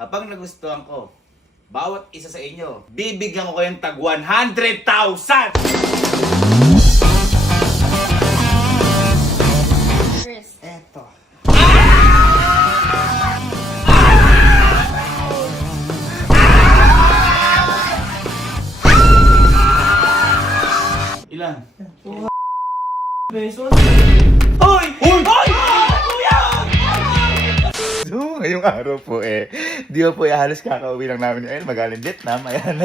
Kapag nagustuhan ko, bawat isa sa inyo, bibigyan ko kayong tag 100,000! Chris. Eto. Ilan? Pesos? Hoy! Hoy! Hoy! Kuya! So, ngayong araw po di ba po halos kakauwi lang namin ngayon, magaling Vietnam. Ayan,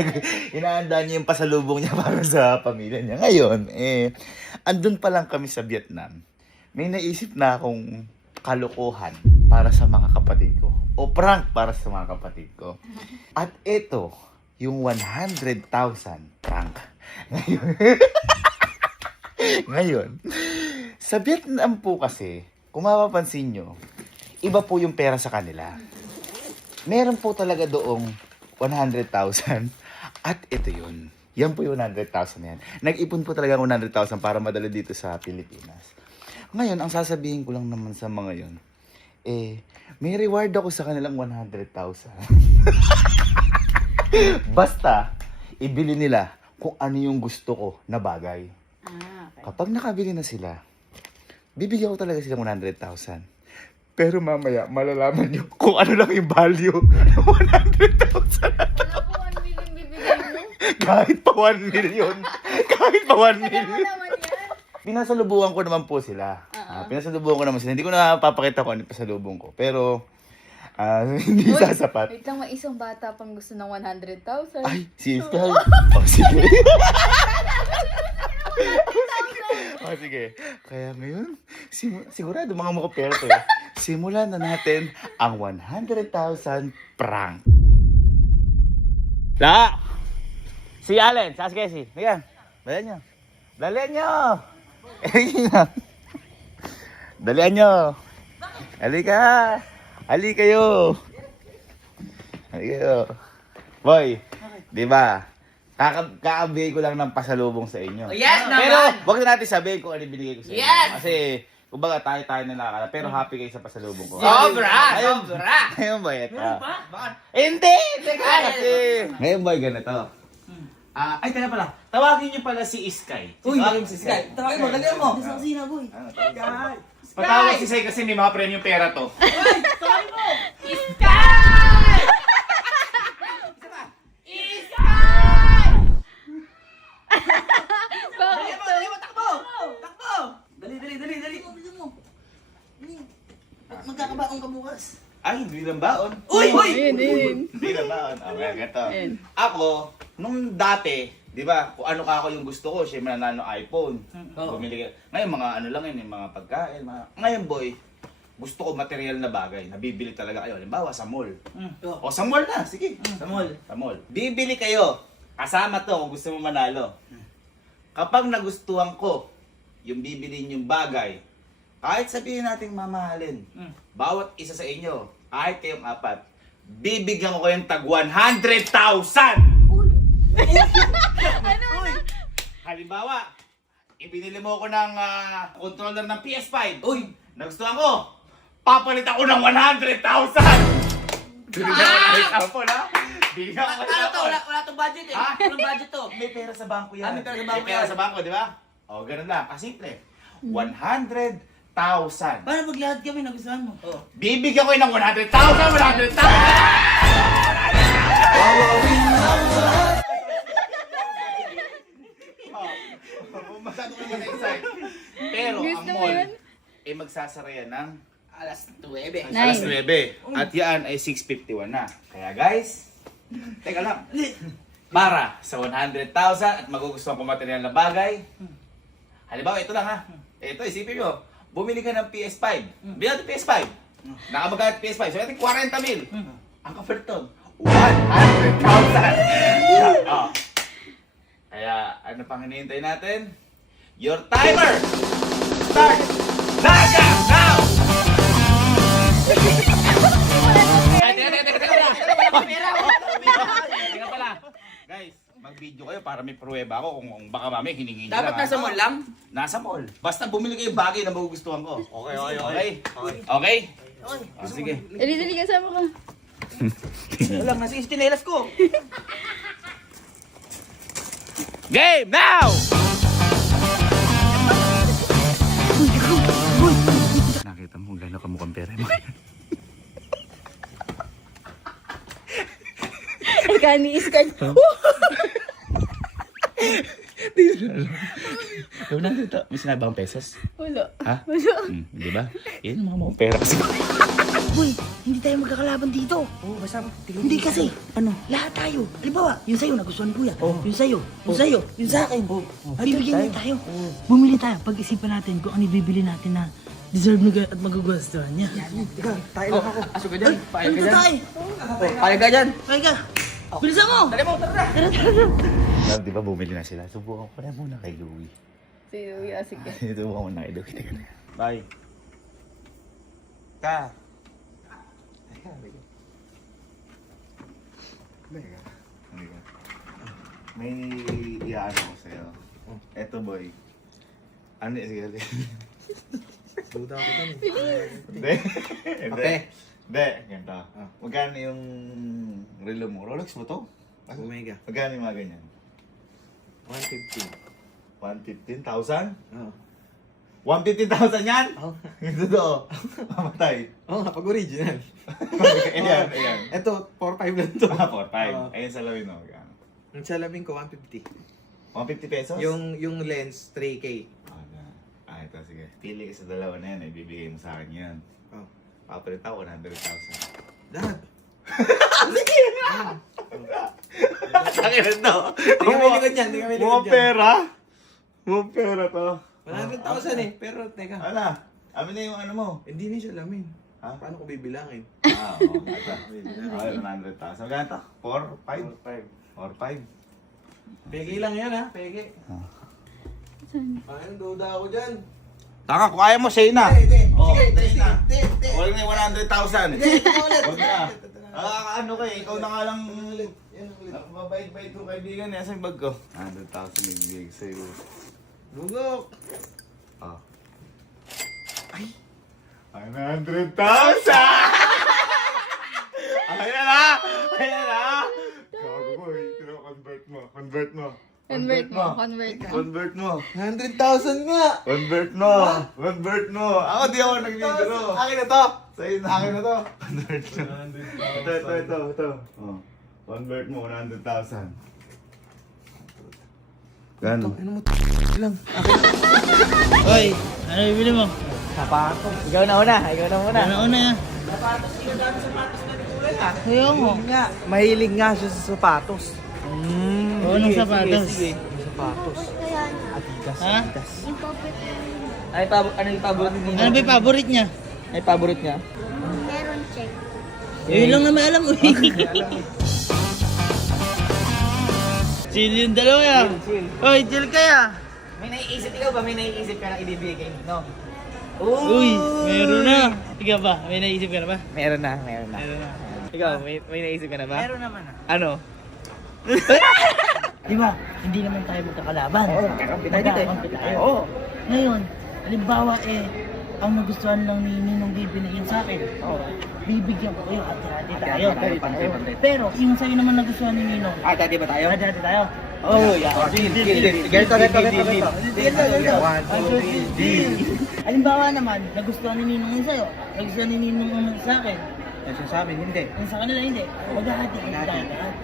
inaanda niya yung pasalubong niya para sa pamilya niya. Ngayon, andun pa lang kami sa Vietnam. May naisip na akong kalokohan para sa mga kapatid ko. O prank para sa mga kapatid ko. At ito, yung 100,000 prank. Ngayon, sa Vietnam po kasi, kung mapapansin nyo, iba po yung pera sa kanila. Meron po talaga doong 100,000 at ito yun. Yan po yung 100,000 na yan. Nag-ipon po talaga ng 100,000 para madala dito sa Pilipinas. Ngayon, ang sasabihin ko lang naman sa mga yun, may reward ako sa kanilang 100,000. Basta, ibili nila kung ano yung gusto ko na bagay. Okay. Kapag nakabili na sila, bibigyan ko talaga silang 100,000. Pero mamaya, malalaman nyo kung ano lang yung value ng 100,000. Wala ko 1 million bibigay mo. Kahit pa 1 million. Kahit pa 1 Kaya mo million. naman yan. Pinasalubungan ko naman po sila. Pinasalubungan ko naman sila. Hindi ko na papakita ko ano yung pasalubong ko. Pero, hindi Uy, sasapat. Wait lang, may isang bata pang gusto ng 100,000. Ay, si Sky. Oh, sige. Oh, sige. Kaya ngayon, sigurado mga makapera to. Simulan na natin ang 100,000 prank. La! Si Allen, sa Casey. Sige, dalian nyo. Dalian nyo! Dalian nyo. Halika. Halika kayo. Halika kayo. Boy, di ba? Kakabigay ko lang ng pasalubong sa inyo. Yes naman! Pero, wag na natin sabihin kung ano binigay ko sa inyo. Yes! Kasi, kumbaga tayo na nakakala. Pero happy kayo sa pasalubong ko. Sobra! Ngayon, Sobra! ngayon boy, ito. Bakit? Hindi! Teka kasi. Ngayon boy, ganito. Ay, teka pala. Tawagin niyo pala si Sky. Tawagin mo si Sky. Tawagin mo, lagyan mo. Isang sina, boy. Patawag si Sky kasi may mga premium pera to. Bakit to? Takbo! Takbo! Dali! Bilisan mo. Magkakabaong ka bukas. Ay, hindi lang baon. Uy! Hindi lang baon. Okay, ganito. Ako, nung dati, di ba, kung ano ka ako yung gusto ko, siya mananalo iPhone. Oo. Bumili ka. Ngayon, mga ano lang yun, yung mga pagkain. Ngayon, boy, gusto ko material na bagay. Nabibili talaga kayo. Halimbawa, sa mall. O, sa mall na. Sige. Sa mall. Sa mall. Bibili kayo. Kasama to kung gusto mo manalo. Kapag nagustuhan ko yung bibili yung bagay, kahit sabihin nating mamahalin, bawat isa sa inyo, kahit kayong apat, bibigyan ko kayong tag 100,000! Halimbawa, ibinili mo ako ng controller ng PS5. Uy! Nagustuhan ko, papalit ako ng 100,000! Binigyan ko ng example, ha? Binigyan ko ng Ano to? example. Wala tong budget eh. Ha? Walang budget to. May pera sa bangko yan. May pera sa bangko May pera yan. sa bangko, di ba? O, ganun lang. Kasimple. 100,000. Para pag lahat kami nagustuhan mo. Oo. Bibigyan ko yun ng 100,000! 100,000! Masyado kayo na-excite. Pero Gusto ang mo mall, yun? magsasara yan ng Alas 9. alas 9. At yan ay 6:51 na. Kaya guys, teka lang. Para sa 100,000 at magugustuhan ko material na bagay. Halimbawa, ito lang ha. Ito, isipin mo. Bumili ka ng PS5. Bili natin PS5. Nakabagay PS5. So, natin 40 mil. Ang kaperton, 100,000. Oh. Kaya, ano pang hinihintay natin? Your timer! Start! Now! Ay, teka pala. Guys, mag-video kayo para may pruweba ako kung baka mami hiningi nyo Dapat lang, nasa ha? mall lang? Nasa mall. Basta bumili kayo bagay na magugustuhan ko. Okay? Okay? Okay? Okay? Oh, sige. Dali, kasama ka. Wala, nasa istinelas ko. Game now! Nakita mo gano'n ka mukhang pera mo. Kaniis ka. Gawin natin ito. May sinabi akong pesos. Wala. Ha? Wala. Di ba? Yan ang mga mukhang pera kasi. Boy, hindi tayo magkakalaban dito. Oo, basta hindi kasi. Ano? Lahat tayo. Halimbawa, yung sa'yo nagustuhan ni Kuya. Yung sa'yo, yung sa'yo, yung sa akin. Bibigyan niya tayo. Bumili tayo. Pag-isipan natin kung ano ibibili natin na deserve niya at magugustuhan niya. Ikaw, tayo lang ako. Aso ka dyan. Payag ka dyan. Tayo. Payag ka dyan. Payag ka. Bilisan mo. Dali mo, tara. Love, di ba bumili na sila? Subukan ko na muna kay Louie. Si Uya, sige. Subukan ko na kay Louie. Teka na. Bye. Ka. May iaano ko sa'yo. Eto boy. Ano sige. Buta ako dun. Hindi. Kape. Hindi. Ganito. Magkano yung relo mo? Rolex mo to? Omega. Magkano yung mga ganyan? 150. 115,000? Oo. 150,000 yan? Oo. Totoo. Mamatay. Oo nga, pag original. Ayan, ayan. Ito, 4-5 lang to. 4-5. Ayun sa lawin mo. Magkano? Ang salamin ko, 150. 150 pesos? Yung lens, 3K. Ito, sige. Pili ka sa dalawa na yan, ibibigay mo sa akin yan. Oh. Papalit ako, 100,000. Dad. Akin na to. Hindi ka may likod yan, hindi ka may likod Mga yan. pera? Mga pera to. 100,000 eh, pero teka. Ano? Amin na yung ano mo. Hindi na siya lamin. Ha? Paano ko bibilangin? Oo. Ito. Ay, 100,000. Magkano to? 4, 5? 4, 5. Pegi lang yan ha, pegi. Ayun, duda ako dyan. Taka, kung kaya mo, say na. Hindi. Oh, Sige, sige na. hindi. Wala na yung 100,000. Hindi, ito na ulit. Huwag na. Ito na. Ano ka eh, ikaw na nga lang Yan ang ulit. mabait-bait ko kaibigan eh. Asan yung bag ko? 100,000 ibigay ko sa'yo. Bugok. Oh. Ay! 100,000! Ayan na! Ayan na! Gago mo eh. Convert mo. Convert mo. Convert mo. Convert mo. Convert mo. 100,000 nga. Convert mo. Convert mo. Ako di ako nagbibiro. Akin na to. Sa'yo na akin na to. Convert mo. Ito. Oh. Convert mo. 100,000. Gano? Ano mo lang. Oy, ano bibili mo? Sapatos. Ikaw na una. Ikaw na muna. Ano una yan? Sapatos, hindi na dami sapatos na kulay ha. Ayaw mo. Nga, mahilig nga siya sa sapatos. Oo, ng sapatos. Sige. Sapatos. Ha? Ano yung paborito mo? Ano ba yung favorite niya? Ay, paborito niya? Meron check. Yun lang naman alam mo eh. Chill yung dalawa yan. Chill. Oy, chill kaya. May naiisip ikaw ba? May naiisip ka na ibibigay kay Nino? Uy, meron na. Ikaw ba? May naisip ka na ba? Meron na, meron na. Meron na. Ikaw, may naisip ka na ba? Meron naman ah. Ano? Di ba? Hindi naman tayo magkakalaban. Oo, magkakampi tayo dito eh. Magkakampi tayo. Oo. Ngayon, halimbawa ang nagustuhan lang ni Ninong bibigyan sa akin. Oo. Bibigyan ko kayo, hati-hati tayo. Hati-hati. Pero, yung sa'yo naman nagustuhan ni Ninong, Dati ba tayo? hati-hati tayo. Oh, yeah. Deal. Ganito. Halimbawa naman, nagustuhan ni Ninong yung sa'yo, nagustuhan ni Ninong yung sa akin. Kasi sa amin, hindi. Yung sa kanila hindi. Maghahati kayo Hati. lahat.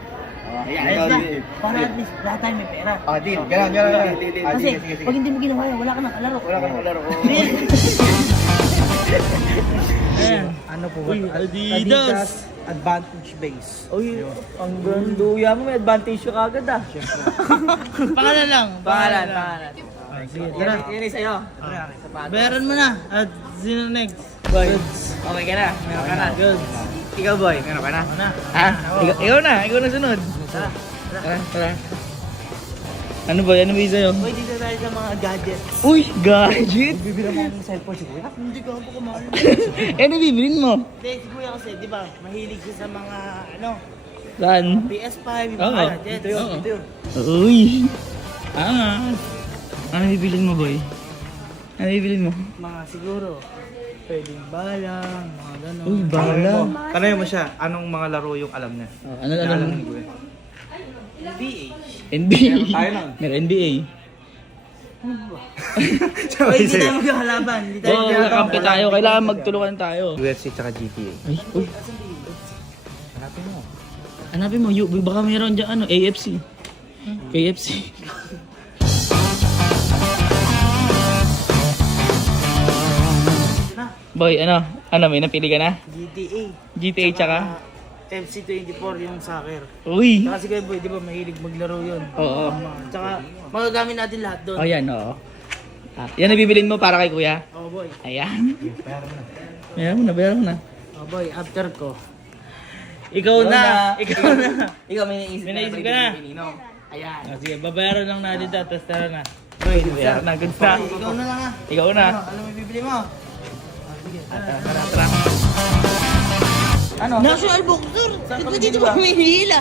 Ayan, Ayos na. Para at least lahat tayo may pera. Deal. Ganun. Kasi pag hindi mo ginawa yan, wala ka nang kalaro. Wala kang kalaro. Deal. Ayan. Ano po Uy, Adidas. Advantage Base. Uy, ang ganduya mo, may advantage ka agad ah. Pangalan lang. Pangalan. Ah, sige, tara. Yan yung sa'yo. Bayaran mo na. At sino next? Boy. Okay ka na. Meron ka na. Good. Ikaw boy, meron ka na. Ano na? Ha? Ikaw na sunod. Tara. Ano ba? Ano ba yung sa'yo? Uy, dito tayo sa mga gadgets. Uy, gadget! Bibili mo ng cellphone si Kuya? Hindi ka po kumahal. Ano bibilin mo? Hindi, si Kuya kasi, di ba, mahilig siya sa mga, Saan? PS5, yung Oo. mga gadgets. Oo. Dito yun. Uy! Angas! Ano bibilin mo, boy? Ano bibilin mo? Mga siguro, pwedeng balang, mga gano'n. Uy, balang. Tanongin mo siya, anong mga laro yung alam niya? Ano alam mo? ni Kuya? NBA. Tayo nun. Meron NBA. Uy, hindi tayo magkakalaban. Hindi tayo Oo, magkakalaban. kampi tayo. Kailangan magtulungan tayo. UFC tsaka GTA. Ay, uy. Hanapin mo, baka meron dyan, ano, AFC. KFC. Boy, ano, may napili ka na? GTA. GTA tsaka? FC24 yung soccer. Uy! Tsaka si Kuya Boy, di ba mahilig maglaro yun? Oo. Tsaka magagamit natin lahat doon. Oh, yan, oo. Yan ang bibilin mo para kay kuya? Oh boy. Ayan. Bayaran mo na. Oh boy, after ko. Ikaw na. Ikaw na. Ikaw may naisip May naisip ka na. Ayan. Oh, sige, babayaran lang natin ito. Tapos tara na. Boy, bayaran na. Goods na. Okay, ikaw na lang ah. Ikaw na. Ano may bibili mo? Tara. Ano? National Boxer. Ito dito ba may hila?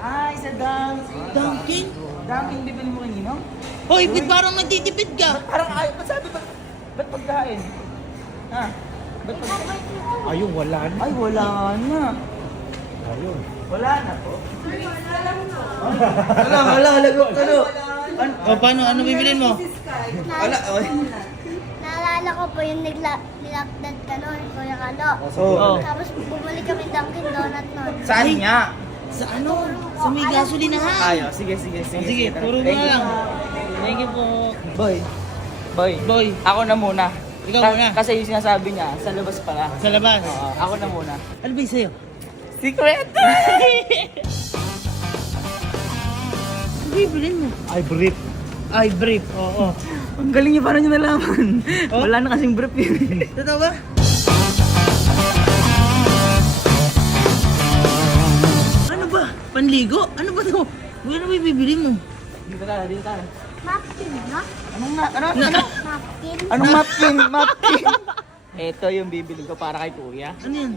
Ay, sa Dunkin. Dunkin bibili mo kanino? Hoy, ba't parang nagtitipid ka? Parang ba't sabi ba? Ba't pagkain? Ha? Ba't pagkain? Ayun, wala na. Ay, wala na. Ayun. Wala na po. Hala, lagok ka no. O, paano? Ano bibilin mo? Wala. Naalala ko po yung nilakdad ka noon, Kuya Kalo. Oo. Tapos bumalik kami Dunkin Donut noon. Saan nga? Sa ano? Sa may gasolinahan. Ayo, sige. Sige, puro mo na lang. Thank you po. Boy. Boy. Ako na muna. Ikaw muna. Kasi yung sinasabi niya, sa labas pala. Sa labas. Oo, ako na muna. Ano ba yung sa'yo? Secret! Ano bibilin mo? Ay, brief. Ay, brief. Oo. Ang galing niya, paano niyo nalaman? Wala na kasing brief yun. Totoo ba? Ano ba? Panligo? Ano ba ito? Ano ba bibili mo? Dito tayo. Napkin, no? Ano? Napkin. Anong mapkin? Ito yung bibili ko para kay kuya. Ano yan?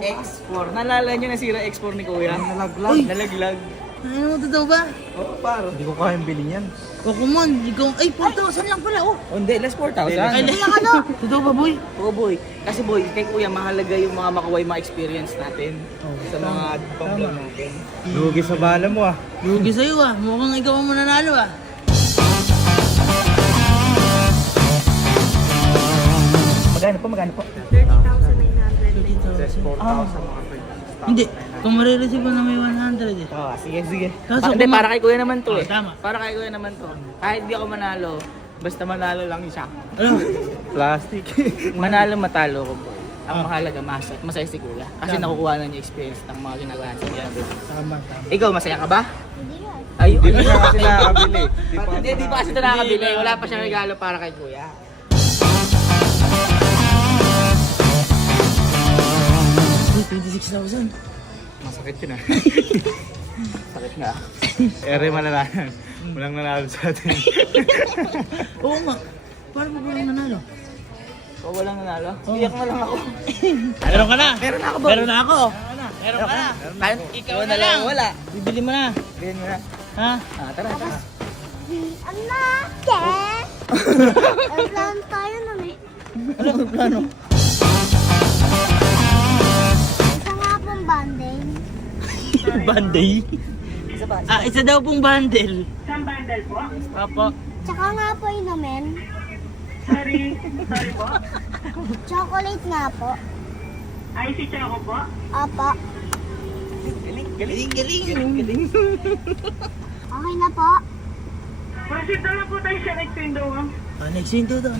X4. Nalala niyo nasira X4 ni kuya? Uy! Nalaglag. Ano, totoo ba? Oo, paro. Hindi ko kayang bilhin yan. O, come on. Ikaw, ay, 4,000 lang pala, oh. Oh, hindi, less 4,000. Ay, ano? Totoo ba, boy? Oo, boy. Kasi boy, kay kuya mahalaga yung mga makuha yung mga experience natin sa mga pang-vlog natin. Lugi sa bala mo ah. Lugi sa'yo, ah. Mukhang ikaw ang mananalo, ah. Magkano po? 30,900. 4,000 Hindi. Kung marireceive mo na may 100, eh. Oo, sige. Kaso Hindi, kung para kay kuya naman to Oh, eh. tama. Para kay kuya naman to. Kahit di ako manalo, basta manalo lang siya. Ano? Plastic. Manalo matalo ko boy. Ang mahalaga masaya si kuya. Kasi nakukuha na niya experience ng mga ginagawa niya. Tama. Ikaw, masaya ka ba? Hindi yan. Ay, Hindi pa siya kasi nakakabili. Hindi pa kasi ito nakakabili. Wala pa siyang regalo para kay kuya. Uy, 26,000. Masakit yun ah. Sakit nga. Ere malalaman. Walang nanalo sa atin. Oo nga. Paano mo ba nanalo? O walang nanalo? Iyak na lang ako. Meron ka na. Meron na ako boy. Meron na ako. Meron ka na. Ikaw na lang. Wala. Bibili mo na. Ganyan mo na. Ha? Tara. Ang laki! Ang plan tayo nun eh. Ano ang plano? Isa nga pong banding. Banday? Isa pa. Isa daw pong bundle. Isang bundle po? Opo. Tsaka nga po inumin. Sorry po. Chocolate nga po. Ay, si Choco po. Opo. Galing. Okay na po. Proceed na lang po tayo sa next window, ma'am. Next window daw.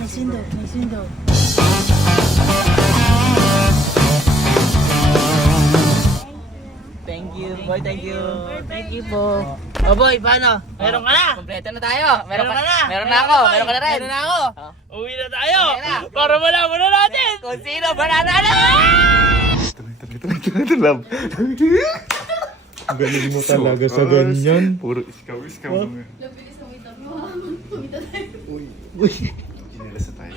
Thank you, boy. Thank you. Thank you po. Oh boy, paano? Meron ka na? Kompleto na tayo. Meron ka na? Meron na ako. Meron ka na rin. Meron na ako. Oh. Uwi na tayo. Uwi na. Para malaman na natin. Kung sino ba nanalo? Ito, love. Ang galing mo talaga sa ganyan. Puro iskaw mga. Uy. Chinelas na tayo.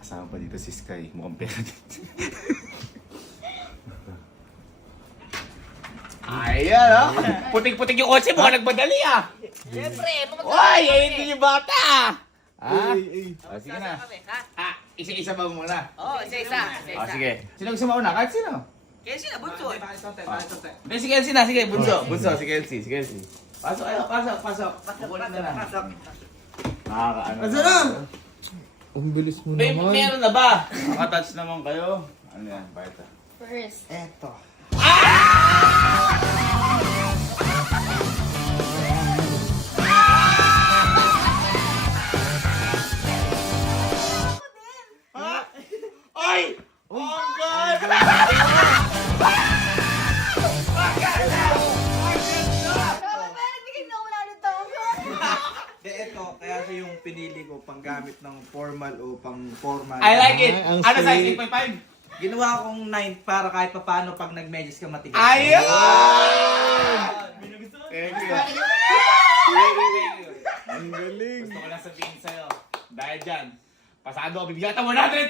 Kasama pa dito si Sky. Mukhang pera dito. Ayan, oh. Putik-putik yung kotse. Mukhang nagmadali ah. Siyempre. Uy, hindi yung bata. Ah? Ay. Sige na. Ha? Isa-isa ba muna? Oo, isa-isa. O, sige. Sino gusto mauna? Kahit sino. Kelsey na, bunso. Hindi, si Kelsey na. Sige, bunso. Si Kelsey. Pasok kayo, pasok. Kukunin na lang. Nakakaano. Asa na? Ang bilis mo May naman. meron na ba? Nakatouch naman kayo. Ano yan? Bakit? First. Eto. Ay! Oh my God! Ito, kaya siya yung pinili ko panggamit ng formal o pang formal. I like it! Ay, ang Ano size? sweet. 8.5? Ginawa kong 9 para kahit papaano pag nag-medyas ka matigas. Ayun! Thank you. Ang galing. Gusto ko lang sabihin sa'yo. Dahil dyan, pasado ako, bibigyan kita 100,000!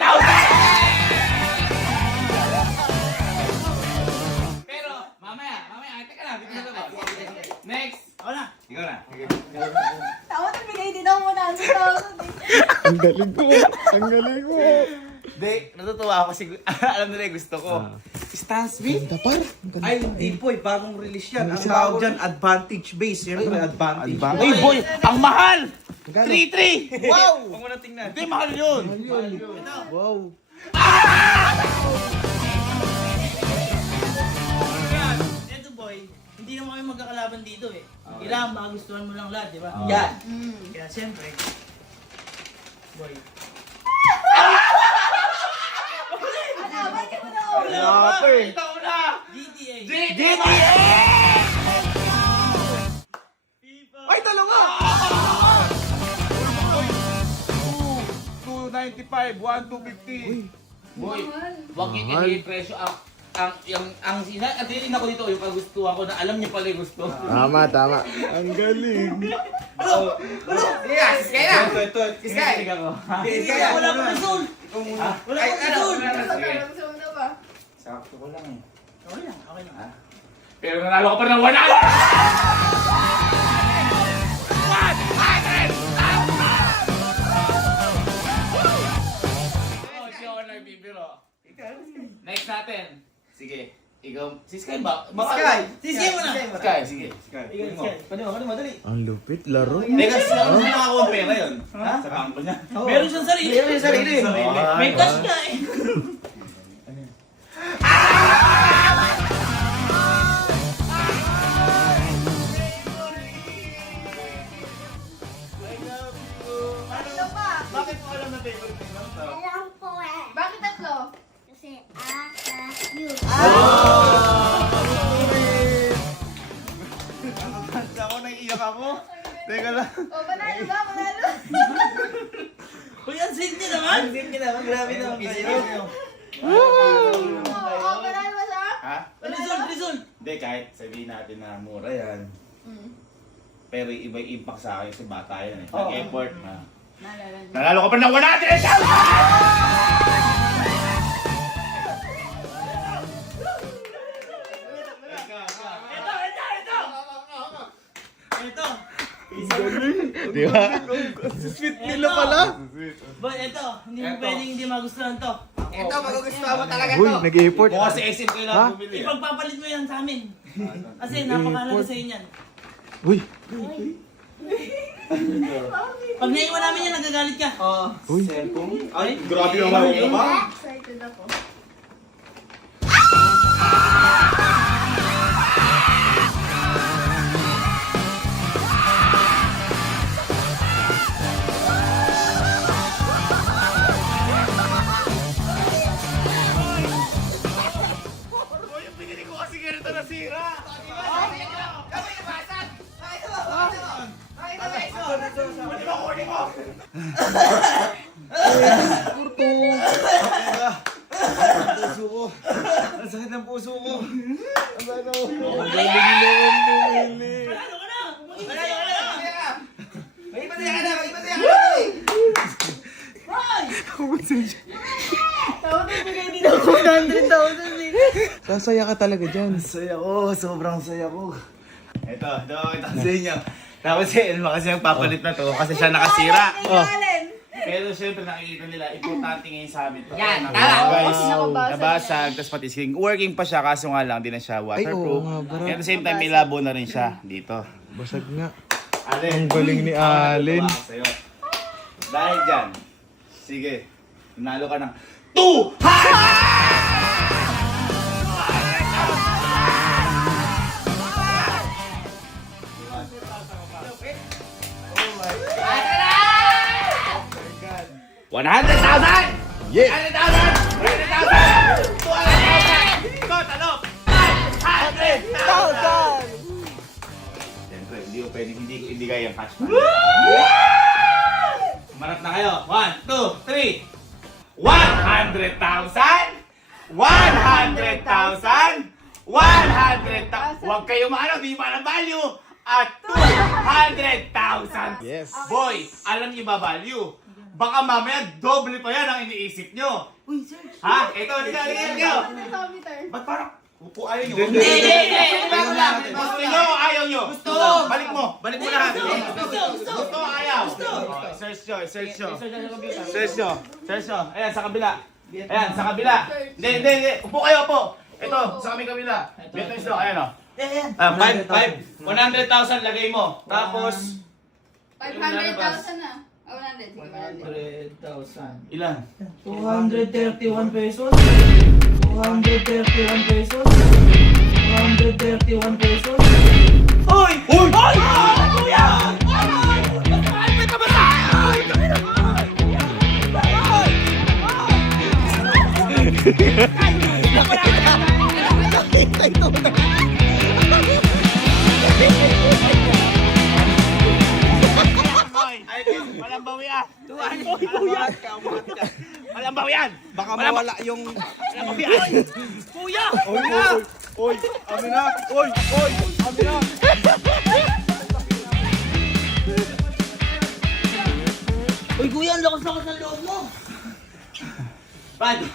Pero, mamaya, teka lang, bibigyan ko. Next! Ako na. Ikaw na. Tama na, bigay din ako 100,000. Ang galing ko. Ang galing ko. Hindi, natutuwa ako kasi alam nila yung gusto ko. Stan Smith? Ganda par. Ang ganda. Ay, hindi po eh. Bagong release yan. Ang tawag dyan, advantage base. Siyempre, advantage. Ay boy, ang mahal! 3-3! Wow! Huwag mo na tingnan. Hindi, mahal yun! Wow. Eto boy, hindi naman kami magkakalaban dito eh. Kailangan magustuhan mo lang lahat, di ba? Yan. Kaya siyempre, boy. Wala pa eh. Ito na! GTA. GTA! Ay, dalawa! 295, 1,250. Boy, wag niyo kasi presyo ang tinignan ko dito yung kagustuhan ko na alam niyo pala yung gusto. Tama, tama. Ang galing. Yes, kaya na! Ito. Kiskay! Ako. Kaya wala pa result. Wala pa result. Sakto ko lang eh. Okay lang. Pero nanalo ko pa ng 100! Oh, di ako nagbibiro. Next natin. Sige. Ikaw, si Sky ba? Sky! Sisiya mo na. Sky, sige. Pwede mo, dali. Ang lupit. Laro. Teka, saan mo nakakuha ang pera yun? Ha? Sa bangko niya? Meron siyang sarili. Meron yung sarili. May cash ka eh. Bakit mo alam na favorite mo ito? Alam ko eh. Bakit tatlo? Kasi you. Ako naiiyak ako. Teka lang. O, panalo ba? Panalo? Uy, ang sweet niya naman. Grabe naman kayo. O, panalo ba siya? Ha? Result. Hindi, kahit sabihin natin na mura yan. Pero iba yung impact sa akin kasi bata yan eh. Nag-effort na. Nanalo ko pa ng 100! Ito. Di ba? Sweet nila pala. Boy, ito. Hindi mo pwedeng hindi magustuhan to. Ito, magugustuhan mo talaga Uy, nag-effort. Mukha si SM ko yung Ha? bumili. Ipagpapalit mo yan sa amin. Kasi napakahalaga sa inyo yan. Uy. Pag naiwan namin yan, nagagalit ka. Uy. Ay, grabe naman yung ba? Excited ako. Yung pinili ko kasi ganito nasira. Pwede ba kunin mo? Puso ko. Ang sakit ng puso ko. Ang galing naman bumili. Panalo ka na! Panalo ka na! Mag-ipataya ka na! Tawag na bigay din ako 100,000 eh. Sasaya ka talaga dyan. Saya ko, sobrang saya ko. Ito sa inyo. Tapos si Elma kasi yung papalit na to kasi siya nakasira. Alin? Pero syempre nakikita nila, importante ngayon sa amin. Yan, Guys, Nabasag nabasag, tapos pati screen. Working pa siya, kaso nga lang, di na siya waterproof. oo nga, bro. And at the same time, may labo na rin siya dito. Basag nga. Alin, Ang galing ni Alin. Dahil dyan, sige, nanalo ka ng 200! $100,000! Yes! 100,000! 100,000! 200,000! Ikaw, talo! 500,000! Siyempre, hindi ko pwedeng hindi ko ibigay ang cash money. Marap na kayo. 1, 2, 3. 100,000! 100,000! 100,000! Huwag kayo maano, di ba ang value? At 200,000! Yes. Boy, alam niyo ba value? Baka mamaya doble pa yan ang iniisip nyo. Uy, sir. Ha? Ito, ikaw. Kilometer. Ba't parang upo ayaw nyo? Hindi. Gusto nyo o ayaw nyo? Gusto! Balik mo lahat. Gusto, ayaw. Oh, search nyo. Search nyo. Ayan, sa kabila. Hindi. Upo kayo, upo. Ito, sa kami kabila. Dito yung slow, ayan o. Ayan. 100,000 lagay mo. Tapos, 500,000 na. 100. 100,000. ilan? 231 pesos. 231 pesos. 231 pesos. Uy! Kuya! Walang bawian! Walang bawian! Baka mawala yung... Walang bawian! Kuya! Oy, amin na! Oy, amin na! Uy, kuya, ang lakas-lakas ng loob mo. Bakit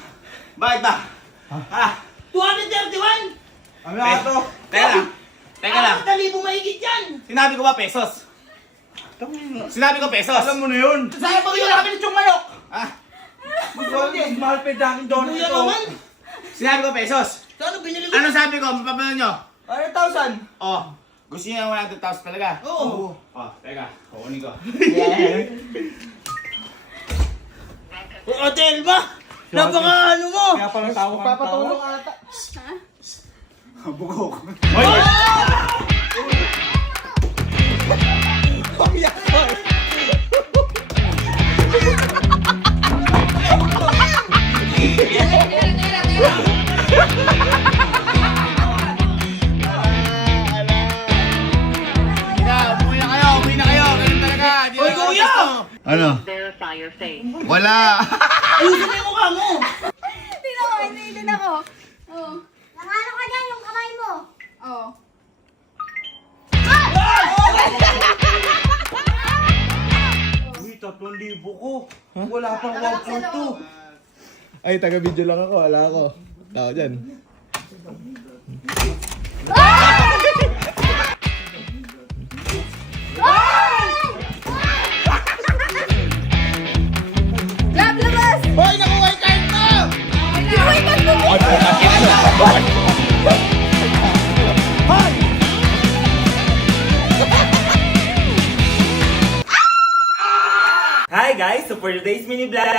ba? Ha? 231! Amin na to! Teka lang. 1,000 mahigit yan! Sinabi ko ba pesos? Sinabi ko pesos. Alam mo na yun! Saan ba kuya nakabili yung manok? Ah, Mahal pa yung daking donut Kuya ito! naman! sinabi ko pesos. Saan binili ko? Ano sabi ko? Mapapanood nyo? 100,000! Oh, gusto niyo ng 100,000 talaga? Oo. Oh, teka. Kukunin ko. Hotel ba? Napaka ano mo? Kaya pala tao kang tao. Ha? Bugok. Umuwi na kayo. Ganun talaga. Hoy, kuya! Ano? Verify your face. Wala. Ayusin mo yung mukha mo! Hindi ako. Oo. Nakano ka dyan yung kamay mo. Oo. Uy, 3,000 ko. Wala pang Nakalak sa 1,2. loob. Ay, taga-video lang ako. Wala ako. Tao dyan. Grab, labas! Hoy, nakuha yung card mo! Uy, ba't mo? Hi guys! So for today's mini vlog,